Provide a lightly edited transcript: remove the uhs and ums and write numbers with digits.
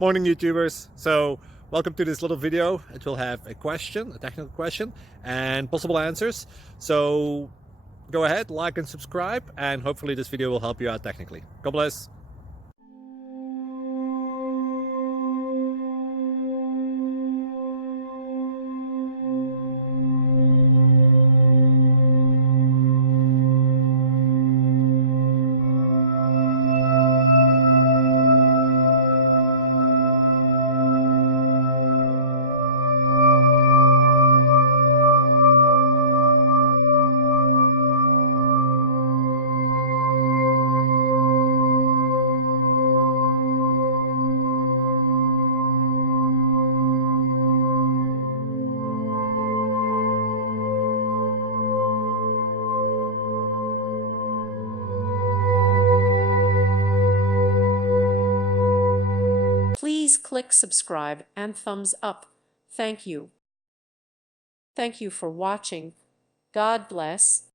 Morning YouTubers. So welcome to this little video. It will have a question, a technical question, and possible answers. So go ahead, like and subscribe, and hopefully this video will help you out technically. God bless. Please click subscribe and thumbs up. Thank you. Thank you for watching. God bless.